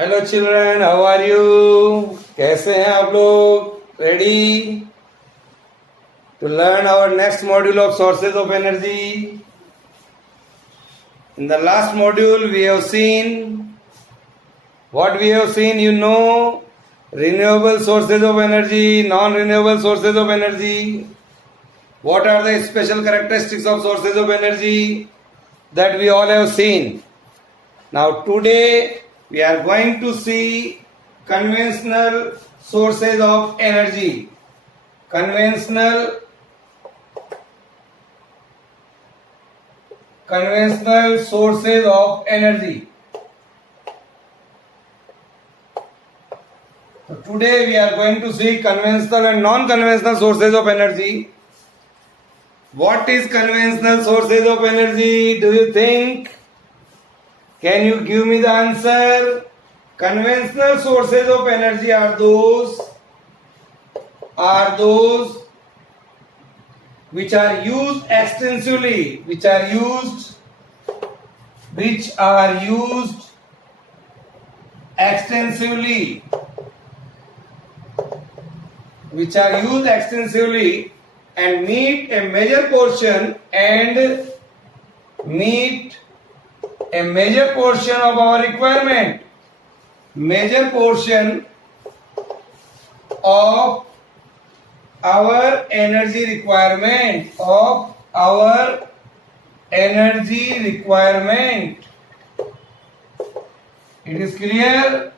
Hello children, how are you? कैसे हैं आप लोग? Ready to learn our next module of sources of energy? In the last module we have seen what we have seen, renewable sources of energy, non-renewable sources of energy. What are the special characteristics of sources of energy that we all have seen? Now today we are going to see conventional sources of energy. Conventional sources of energy. So today we are going to see conventional and non-conventional sources of energy. What is conventional sources of energy, do you think? Can you give me the answer? Conventional sources of energy are those which are used extensively, which are used extensively and meet a major portion of our requirement. Major portion of our energy requirement. It is clear?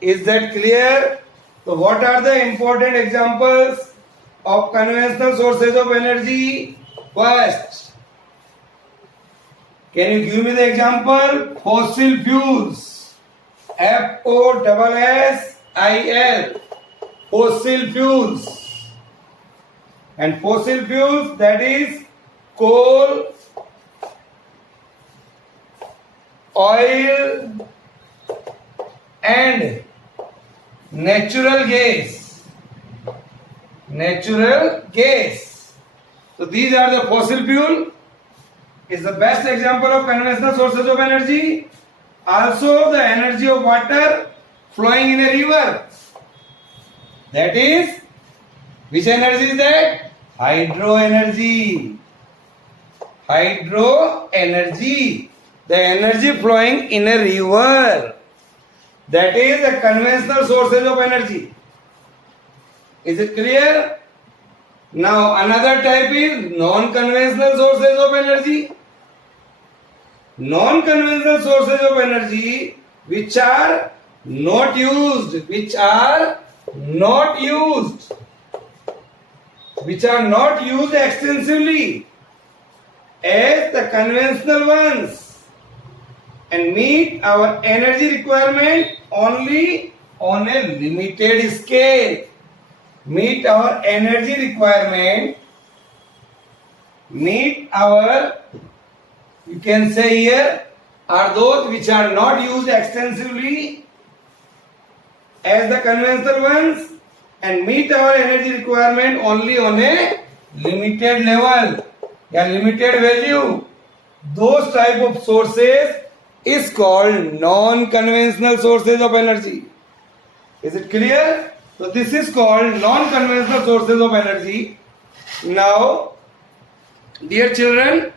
Is that clear? So what are the important examples of conventional sources of energy? First, can you give me the example? Fossil fuels. FOSSIL. Fossil fuels. And fossil fuels, that is coal, oil and natural gas. So these are the fossil fuel. Is the best example of conventional sources of energy. Also the energy of water flowing in a river. That is, which energy is that? Hydro energy. The energy flowing in a river. That is a conventional sources of energy. Is it clear? Now another type is non-conventional sources of energy. Non-conventional sources of energy which are not used extensively as the conventional ones and meet our energy requirement only on a limited scale. You can say here are those which are not used extensively as the conventional ones and meet our energy requirement only on a limited level or limited value. Those type of sources is called non-conventional sources of energy. Is it clear? So this is called non-conventional sources of energy. Now, dear children,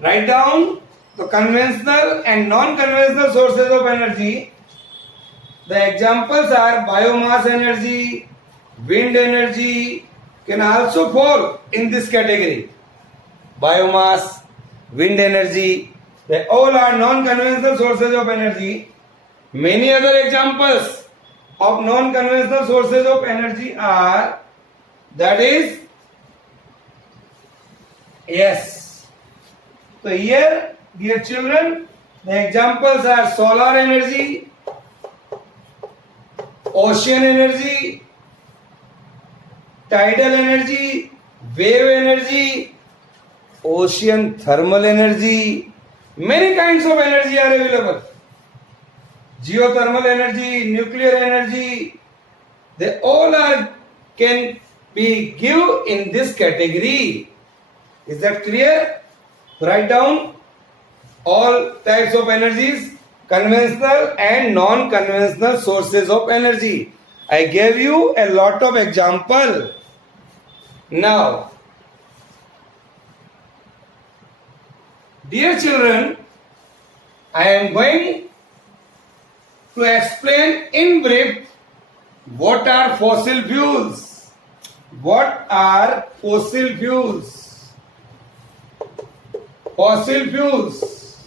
write down the conventional and non-conventional sources of energy. The examples are biomass energy, wind energy can also fall in this category. Biomass, wind energy, they all are non-conventional sources of energy. Many other examples of non-conventional sources of energy are, that is, yes. So here, dear children, the examples are solar energy, ocean energy, tidal energy, wave energy, ocean thermal energy. Many kinds of energy are available. Geothermal energy, nuclear energy, they all can be given in this category. Is that clear? Write down all types of energies, conventional and non-conventional sources of energy. I gave you a lot of example. Now, dear children, I am going to explain in brief what are fossil fuels. What are fossil fuels? Fossil fuels.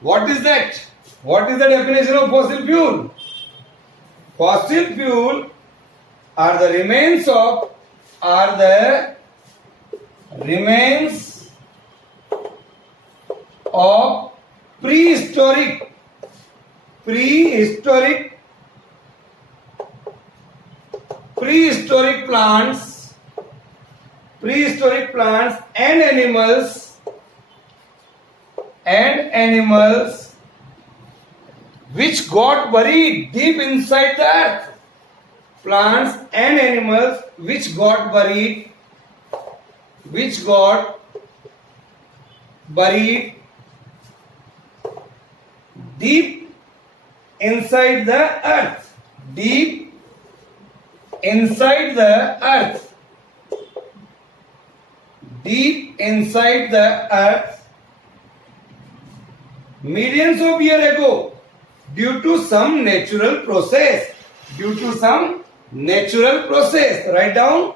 What is that? What is the definition of fossil fuel? Fossil fuel are the remains of prehistoric plants and animals which got buried deep inside the earth. Plants and animals which got buried deep inside the earth. Deep inside the earth. Deep inside the earth. Millions of years ago, due to some natural process. Write down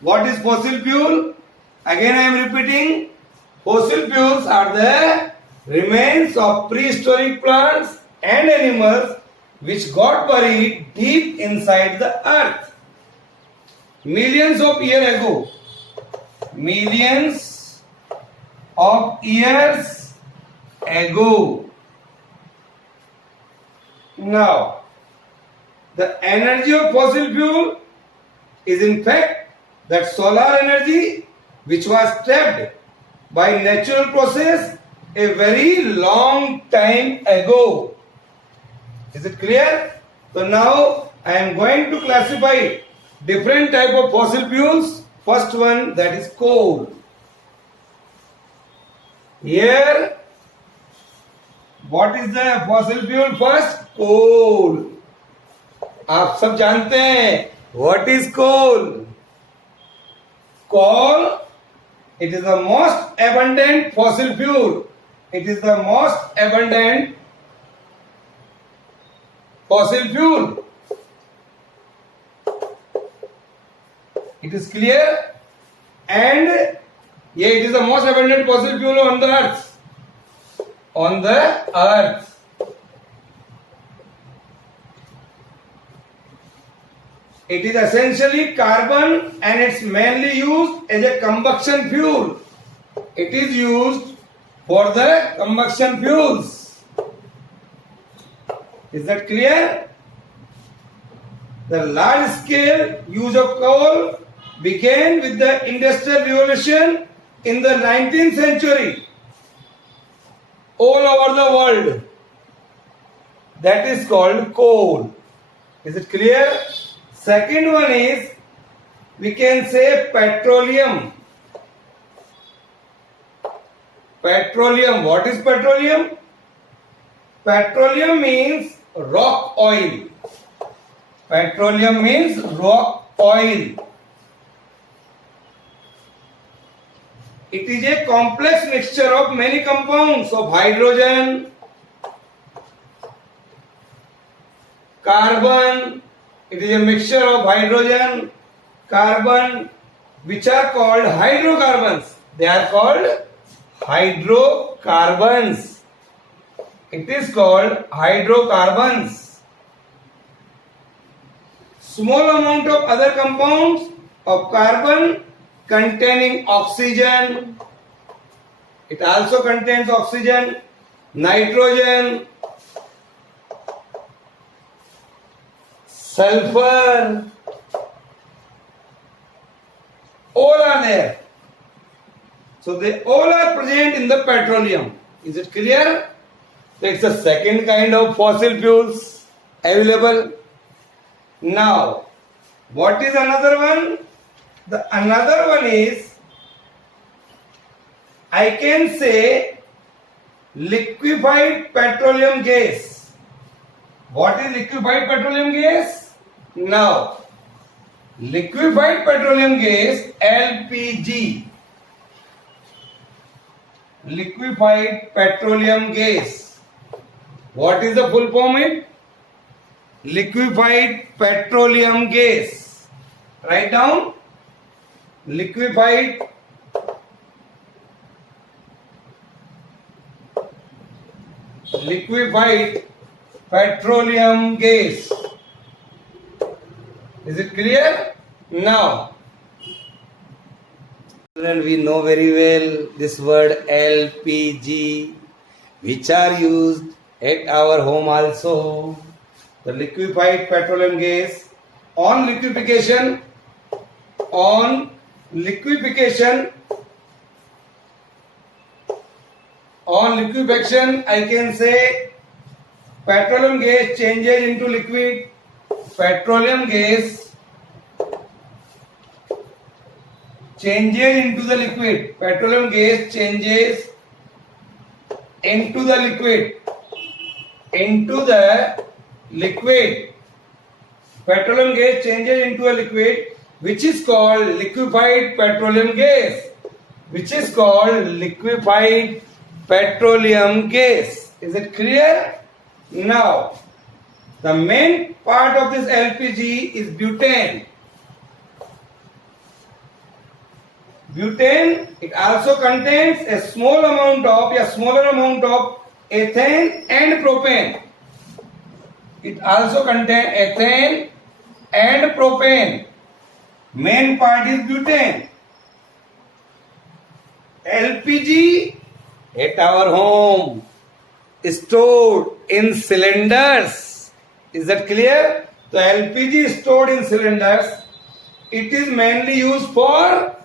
what is fossil fuel. Again I am repeating. Fossil fuels are the remains of prehistoric plants and animals which got buried deep inside the earth. Millions of years ago. Millions of years ago. Now, the energy of fossil fuel is in fact that solar energy which was trapped by natural process a very long time ago. Is it clear? So now I am going to classify different type of fossil fuels. First one, that is coal. Here, what is the fossil fuel first? Coal. आप सब जानते हैं what is coal? Coal, it is the most abundant fossil fuel. It is the most abundant fossil fuel. It is clear? And yeah, it is the most abundant fossil fuel on the earth. On the earth. It is essentially carbon and it's mainly used as a combustion fuel. It is used for the combustion fuels. Is that clear? The large scale use of coal began with the Industrial Revolution in the 19th century all over the world. That is called coal. Is it clear? Second one is, we can say petroleum. Petroleum. What is petroleum? Petroleum means rock oil. Petroleum means rock oil. It is a complex mixture of many compounds of hydrogen, carbon. It is a mixture of hydrogen, carbon, which are called hydrocarbons. They are called hydrocarbons. It is called hydrocarbons. Small amount of other compounds of carbon containing oxygen. It also contains oxygen, nitrogen, sulfur, all are there. So they all are present in the petroleum. Is it clear? So it's the second kind of fossil fuels available. Now, what is another one? The another one is I can say liquefied petroleum gas. What is liquefied petroleum gas? Now, liquefied petroleum gas, LPG. Liquefied petroleum gas. What is the full form? It liquefied petroleum gas. Write down liquefied petroleum gas. Is it clear? Now, we know very well this word LPG, which are used at our home also. The liquefied petroleum gas. On liquefaction, I can say petroleum gas changes into liquid. Petroleum gas changes into the liquid. Petroleum gas changes into the liquid. Petroleum gas changes into a liquid, which is called liquefied petroleum gas. Is it clear? Now, the main part of this LPG is butane. Butane, it also contains a smaller amount of ethane and propane. It also contains ethane and propane. Main part is butane. LPG at our home is stored in cylinders. Is that clear? The LPG is stored in cylinders. It is mainly used for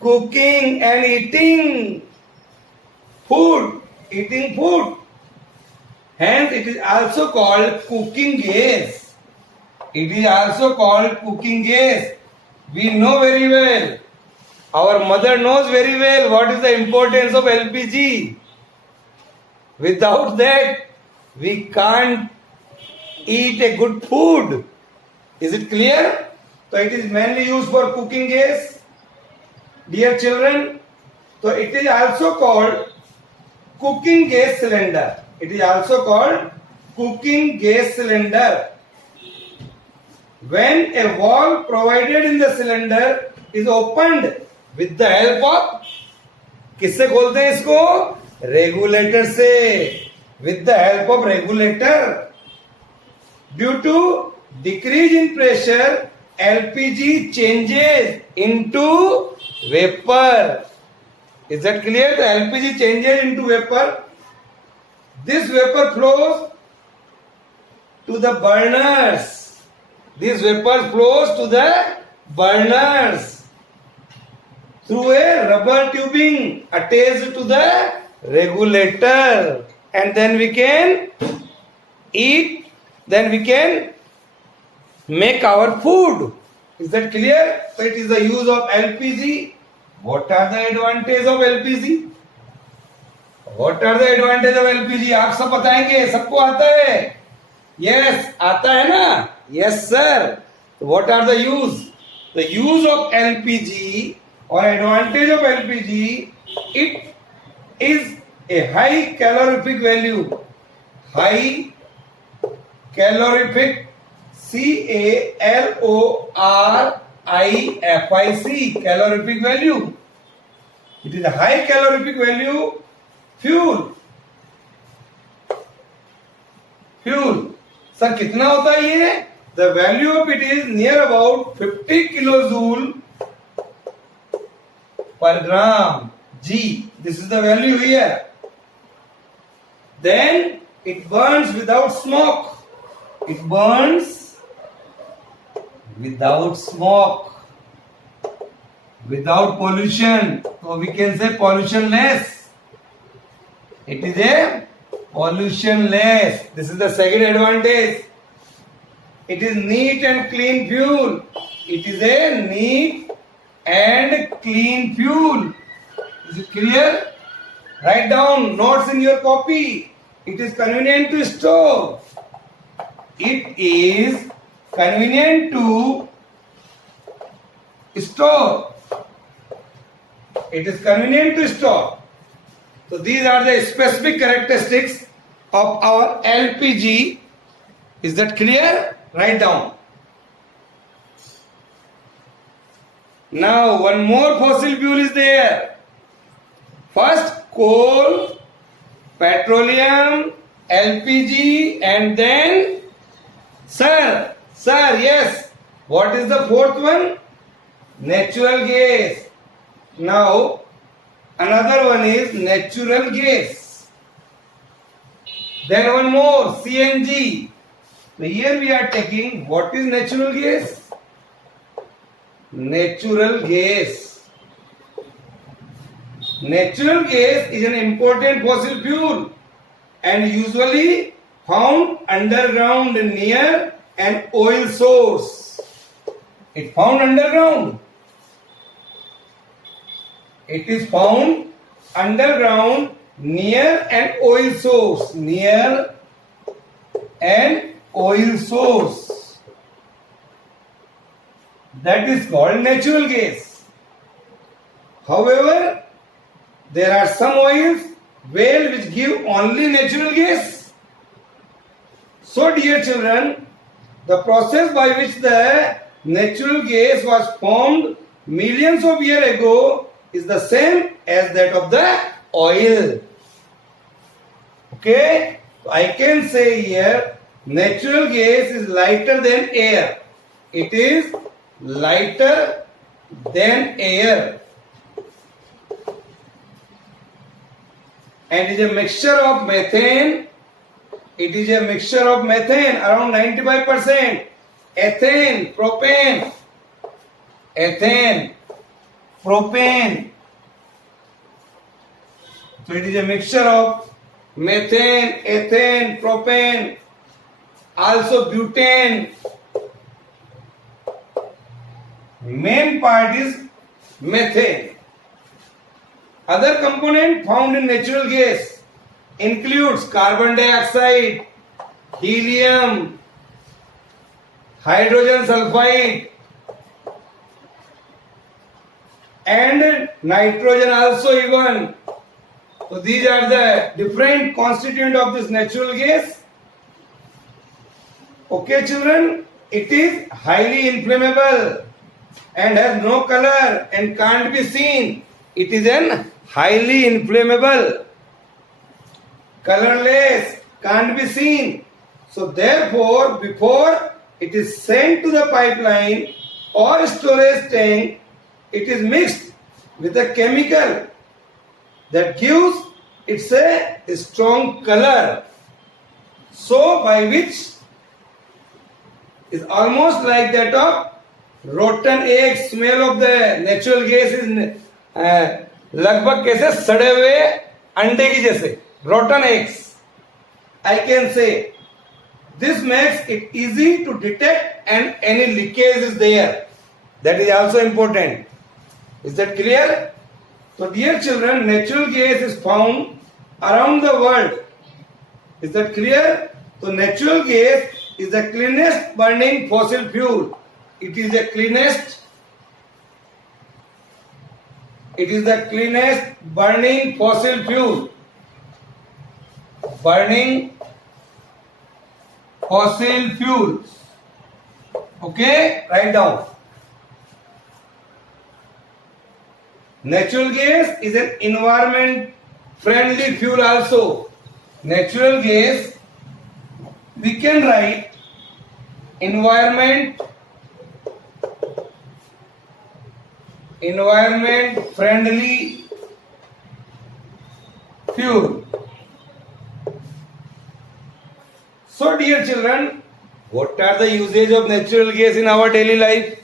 cooking and eating food. Hence, it is also called cooking gas. We know very well. Our mother knows very well what is the importance of LPG. Without that, we can't eat a good food. Is it clear? So it is mainly used for cooking gas. Dear children, so it is also called cooking gas cylinder. When a valve provided in the cylinder is opened with the help of, किससे खोलते हैं इसको? Regulator से. With the help of regulator. Due to decrease in pressure, LPG changes into vapor. Is that clear? The LPG changes into vapor. This vapor flows to the burners. Through a rubber tubing attached to the regulator, and then we can make our food. Is that clear? So it is the use of LPG. What are the advantages of LPG? आप सब बताएंगे? सबको आता है? Yes, आता है ना? Yes, sir. So what are the use? The use of LPG or advantage of LPG, it is a high calorific value. High calorific, calorific, calorific value. It is a high calorific value fuel. Sir, कितना होता है ये? The value of it is near about 50 kilojoule per gram G. This is the value here. Then it burns without smoke. Without pollution. So we can say pollutionless. It is a pollutionless. This is the second advantage. It is neat and clean fuel. It is a neat and clean fuel. Is it clear? Write down notes in your copy. It is convenient to store. It is convenient to store. It is convenient to store. So these are the specific characteristics of our LPG. Is that clear? Write down. Now one more fossil fuel is there. First coal, petroleum, LPG, and then sir, yes. What is the fourth one? Natural gas. Now another one is natural gas. Then one more, CNG. So here we are taking what is natural gas? Natural gas. Natural gas is an important fossil fuel and usually found underground near an oil source. It found underground. It is found underground near an oil source. Near an oil source. That is called natural gas. However, there are some oils which give only natural gas. So dear children, the process by which the natural gas was formed millions of years ago is the same as that of the oil. Okay? I can say here natural gas is lighter than air. It is lighter than air. And it is a mixture of methane. It is a mixture of methane around 95%. Ethane, propane. Ethane, propane. So it is a mixture of methane, ethane, propane, also butane. Main part is methane. Other component found in natural gas includes carbon dioxide, helium, hydrogen sulfide, and nitrogen also even. So these are the different constituents of this natural gas. Okay children, it is highly inflammable and has no color and can't be seen. It is an highly inflammable, colorless, can't be seen. So therefore, before it is sent to the pipeline or storage tank, it is mixed with a chemical that gives it a strong color. So by which is almost like that of rotten egg. Smell of the natural gas is लगभग कैसे सड़े हुए अंडे की जैसे, rotten eggs. I can say this makes it easy to detect and any leakage is there. That is also important. Is that clear? So dear children, natural gas is found around the world. Is that clear? So natural gas is the cleanest burning fossil fuel. It is the cleanest burning fossil fuel. Burning fossil fuels. Okay, write down. Natural gas is an environment friendly fuel also. Natural gas, we can write environment friendly fuel. So dear children, what are the usage of natural gas in our daily life?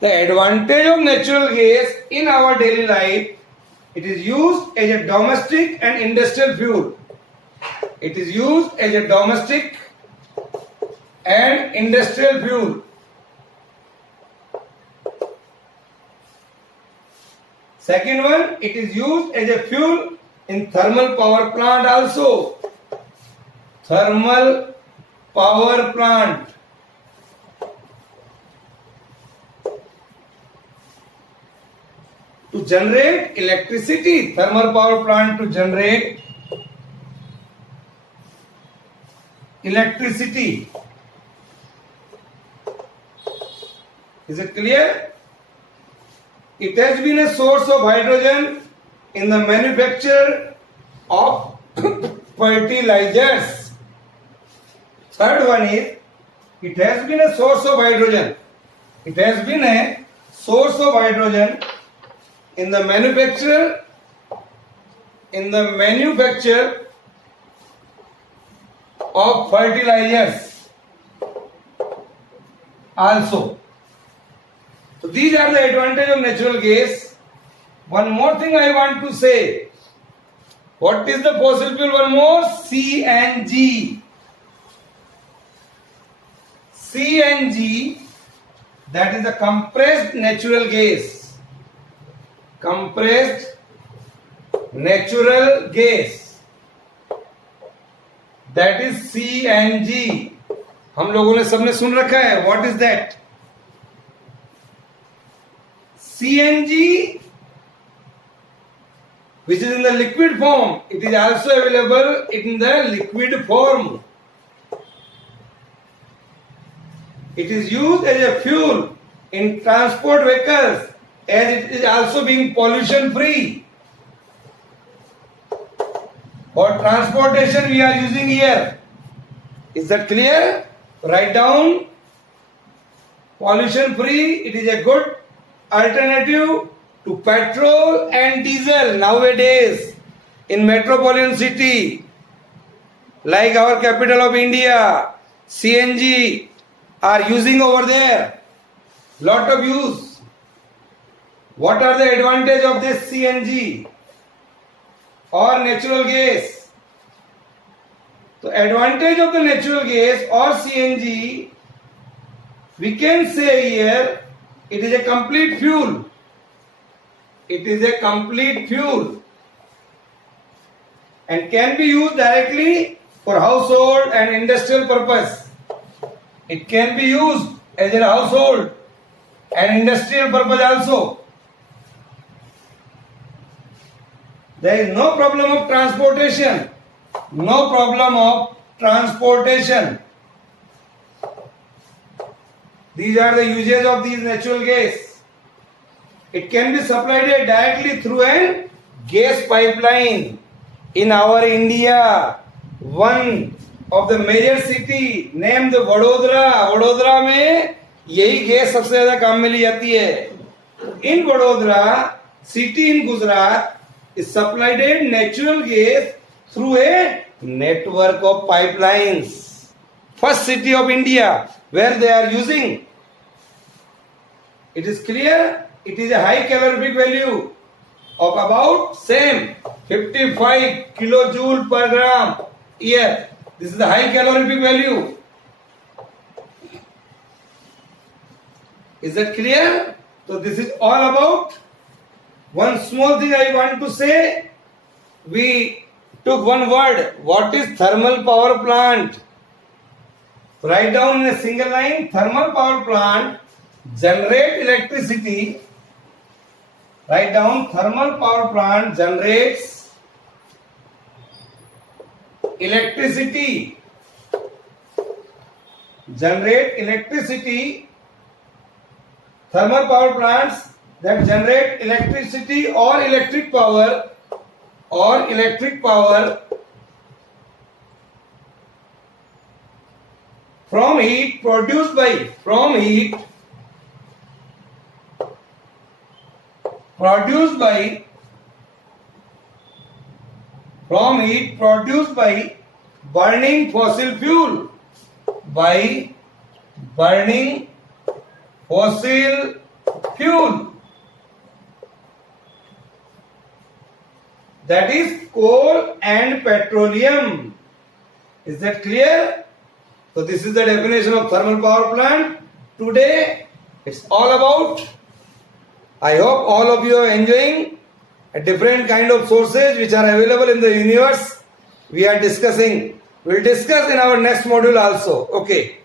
The advantage of natural gas in our daily life, it is used as a domestic and industrial fuel. It is used as a domestic and industrial fuel. Second one, it is used as a fuel in thermal power plant also. Thermal power plant. To generate electricity, thermal power plant to generate electricity. Is it clear? It has been a source of hydrogen in the manufacture of fertilizers. Third one is, it has been a source of hydrogen. It has been a source of hydrogen in the manufacture of fertilizers also. So these are the advantages of natural gas. One more thing I want to say. What is the fossil fuel? One more, CNG. CNG, that is the compressed natural gas. Compressed natural gas. That is CNG. हम लोगों ने सबने सुन रखा है. What is that? CNG, which is in the liquid form, it is also available in the liquid form. It is used as a fuel in transport vehicles, as it is also being pollution free. For transportation we are using here. Is that clear? Write down. Pollution free, it is a good alternative to petrol and diesel nowadays in metropolitan city like our capital of India. CNG are using over there. Lot of use. What are the advantage of this CNG or natural gas? The advantage of the natural gas or CNG, we can say here, it is a complete fuel. It is a complete fuel and can be used directly for household and industrial purpose. It can be used as a household and industrial purpose also. There is no problem of transportation. No problem of transportation. These are the uses of these natural gas. It can be supplied directly through a gas pipeline. In our India, one of the major city named Vadodara. Vadodara में यही gas सबसे ज्यादा काम में ली जाती है. In Vadodara, city in Gujarat is supplied natural gas through a network of pipelines. First city of India where they are using. It is clear. It is a high calorific value of about same 55 kilojoule per gram year. This is the high calorific value. Is that clear? So this is all about. One small thing I want to say. We took one word. What is thermal power plant? Write down in a single line. Thermal power plant generate electricity. Write down, thermal power plant generates electricity. Generate electricity. Thermal power plants that generate electricity or electric power from heat produced by burning fossil fuel, that is coal and petroleum. Is that clear? So this is the definition of thermal power plant. Today it's all about I hope all of you are enjoying a different kind of sources which are available in the universe. We are discussing. We'll discuss in our next module also. Okay.